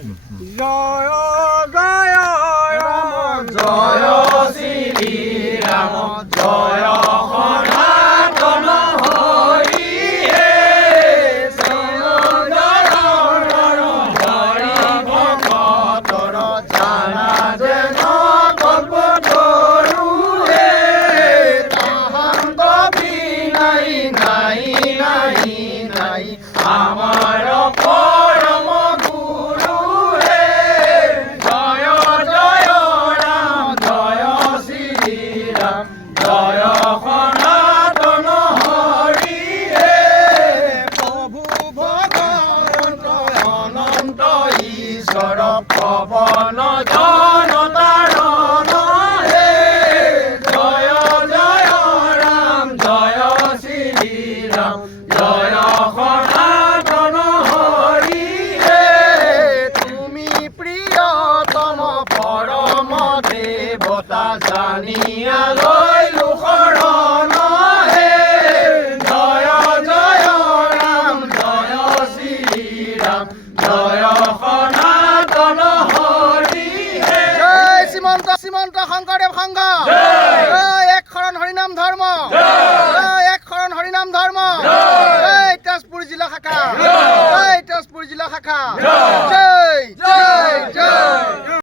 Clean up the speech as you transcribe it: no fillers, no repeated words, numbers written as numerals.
জয় জয় ৰাম জয় শ্ৰী ৰাম জয় সনাতন হৰি হে হৰি ভকতৰ জানা যেন কল্পতৰু হে তাহান্ত বিনাই নাই নাই নাই আমাৰ পৰম গুৰু হে জয় জয় ৰাম জয় শ্ৰী ৰাম জয় সনাতন হৰি হে প্ৰভু ভগৱন্ত অনন্ত ঈশ্বৰ পৱন জন